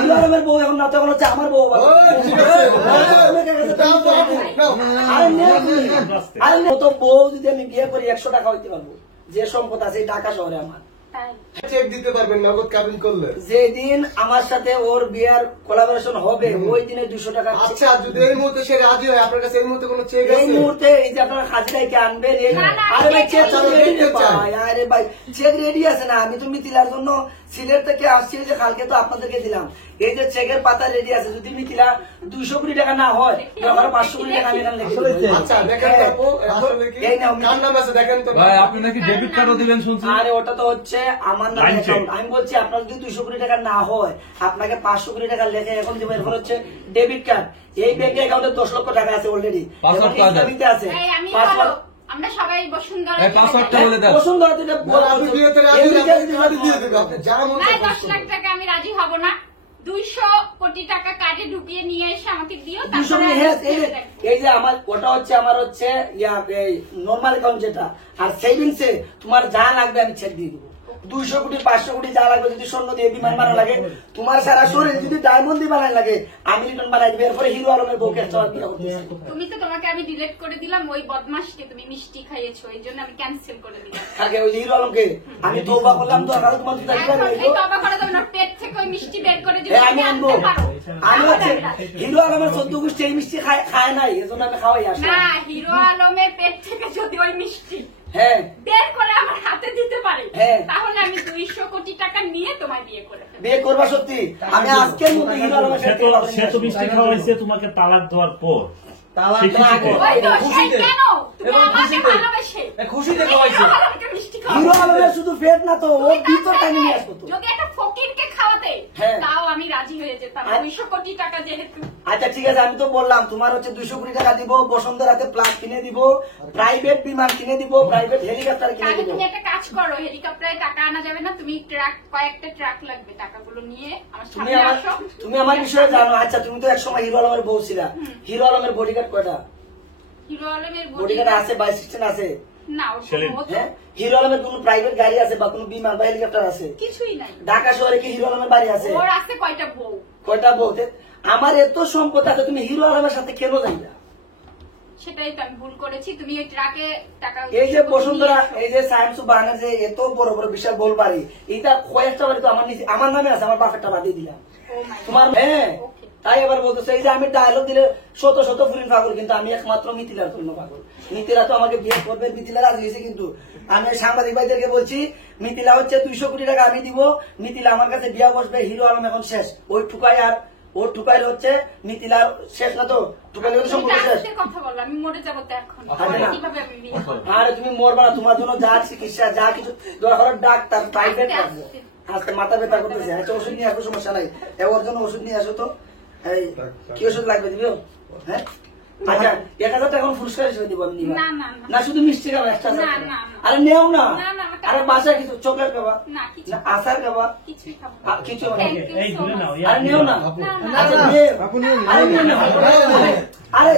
Hero আলমের বউ এখন না, তখন হচ্ছে আমার বউ। আরে তো বউ যদি আমি বিয়ে করি 100 টাকা হইতে পারবো, যে সম্পদ আছে ঢাকা শহরে আমার। চেক দিতে পারবেন নগদ কাবিন করলে? যেদিন আমার সাথে ওর বিয়ার কোলাবোরেশন হবে ওই দিনে 200 টাকা। আচ্ছা, যদি এই মুহূর্তে সে রাজি হয়, আপনার কাছে এই মুহূর্তে কোনো চেক আছে? এই মুহূর্তে এই যে আপনারা হাজিরাইকে আনবেন, আরে ভাই চেক রেডি ভাই, আরে ভাই চেক রেডি আছে না? আমি তো মিথিলার জন্য সিলেট থেকে আসছি, যে কালকে তো আপনাদেরকে দিলাম, এই যে চেকের পাতা রেডি আছে। যদি মিথিলা 200 কোটি টাকা না হয়, 500 কোটি টাকা আমি এখানে লিখে দেব। আচ্ছা দেখেন আপু, এই নাও কার নাম আছে দেখেন তো ভাই। আপনি নাকি ডেবিট কার্ডও দিবেন শুনছি? আরে ওটা তো হচ্ছে আমার নামে অ্যাকাউন্ট। আমি বলছি আপনার যদি 200 কোটি টাকা না হয়, আপনাকে 500 কোটি টাকা লেখে এখন দেবো। এরপর হচ্ছে ডেবিট কার্ড, এই ব্যাংকে অ্যাকাউন্টে 10 লক্ষ টাকা আছে অলরেডি, ইসলামিতে আছে। আমরা সবাই বসুন্ধরা পাসওয়ার্ডটা বলে দেন। বসুন্ধরা দিলে আপনি বিয়েতে রাজি দিয়ে দেবেন, আপনি যা মন চায় 10 লাখ টাকা আমি রাজি হব না। 200 কোটি টাকা কার্ডে ঢুকিয়ে নিয়ে এসে আমাকে দিও। এই যে আমার ওটা হচ্ছে আমার হচ্ছে নর্মাল অ্যাকাউন্ট যেটা, আর সেভিংসে তোমার যা লাগবে আমি চেক দিয়ে দেবো। 200 কোটি 500 কোটি যা লাগবে, যদি স্বর্ণ দিয়ে বিমান বানানো লাগে, তোমার সারা শরীর যদি ডায়মন্ড দিয়ে বানানো লাগে, আমি রিটার্ন বানাই দিবি। এরপরে হিরো আলমের বউকে তুমি তো, তোমাকে আমি ডিলিট করে দিলাম, ওই বদমাশকে তুমি মিষ্টি খাইয়েছো, এই জন্য আমি ক্যান্সেল করে দিলাম। আগে ওই হিরো আলমকে আমি তওবা করলাম, তো আর তোমার এই তওবা করে দাও না, পেট থেকে ওই মিষ্টি বের করে দিও। আমি আনবো। আমি হচ্ছে হিরো আলমের 14 গোষ্ঠী এই মিষ্টি খায় নাই, এজন্য আমি খাওয়াই আসি না। হিরো আলমের পেট থেকে যদি ওই মিষ্টি হ্যাঁ বের করে আমার হাতে দিতে পারে, তাহলে আমি 200 কোটি টাকা নিয়ে তোমায় বিয়ে করে ফেলবো। বিয়ে করবা সত্যি? আমি আজকের মধ্যে হিরো আলমের সাথে সে তো মিষ্টি খাওয়াইছে তোমাকে তালাক দেওয়ার পর। হিরো আলমের শুধু পেট না তো, ওর ভিতর টাইম নিয়ে আসতো। যদি একটা ফকিরকে খাওয়াতে তাও আমি রাজি হয়ে যেতাম। 200 কোটি টাকা যেহেতু। আচ্ছা ঠিক আছে, আমি তো বললাম তোমার হচ্ছে 200 কোটি টাকা দিব, বসুন্ধরাতে প্লাস কিনে দিব, প্রাইভেট বিমান কিনে দিব, প্রাইভেট হেলিকপ্টার কিনে দিব। তুমি একটা কাজ করো, হেলিকপ্টারে টাকা আনা যাবে না, তুমি ট্রাক, কয়েকটা ট্রাক লাগবে, টাকাগুলো নিয়ে আমার সামনে আসো। তুমি আমার বিষয়ে জানো। আচ্ছা তুমি তো একসময় হিরো আলমের বউ ছিলা, হিরো আলমের বডিগার্ড কয়টা? হিরো আলমের বডিগার্ড আছে, বাইসিস্টেন্ট আছে না? হিরো আলমের কোন প্রাইভেট গাড়ি আছে বা কোন বিমান বা হেলিকপ্টার আছে? কিছুই নাই। ঢাকা শহরে কি হিরো আলমের বাড়ি আছে? ওর আছে কয়টা বউ? কয়টা বউ? আমার এত সম্পদ আছে, তুমি হিরো আলমের সাথে কেন যাইলা? সেটাই তো আমি ভুল করেছি। তুমি ওই ট্রাকে টাকা, এই যে বসুন্ধরা, এই যে সায়েন্স বাহানের যে এত বড় বড় বিশাল বল বাড়ি, এটা কয়েকটা বাড়ি তো আমার নামে আছে, আমার বাপেরটা বাদ দিয়ে দিলাম তোমার। হ্যাঁ, তাই এবার বলতেছে এই যে আমি ডায়লগ দিলে শত শত ফুরিন পাগল, কিন্তু আমি একমাত্র মিথিলার জন্য পাগল। মিথিলা তো আমাকে বিয়ে করবে, মিথিলা রাজি হয়েছে। কিন্তু আমি সাংবাদিক ভাইদেরকে বলছি, মিথিলা হচ্ছে 200 কোটি টাকা আমি দিব, মিথিলা আমার কাছে বিয়া বসবে। হিরো আলম এখন শেষ, ওই ঠুকাই আর ওর ঠুকাইলে হচ্ছে মিথিলার শেষ না তো, ঠুকাইলে হচ্ছে সম্পর্ক শেষ। কথা বলো, আমি মরে যাবো তো এখন। কিভাবে আমি বিয়ে করব? আরে তুমি মরবা না, তোমার জন্য যা চিকিৎসা যা কিছু দরকার, ডাক্তার প্রাইভেট রাখবো। আজকে মাথা ব্যথা করতেছে, আচ্ছা ওষুধ নিয়ে আসবো, সমস্যা নাই। ওর জন্য ওষুধ নিয়ে আসো তো। এই কি ওষুধ লাগবে দিবিও? হ্যাঁ আচ্ছা 1000 টাকা পুরস্কার হিসেবে দিব আমি। না শুধু মিষ্টি খাবা একটা? আরে নেও না। আরে বাসায় কিছু চকলেট খাবা, আচার খাবা, কিছু আরে নেও না। আরে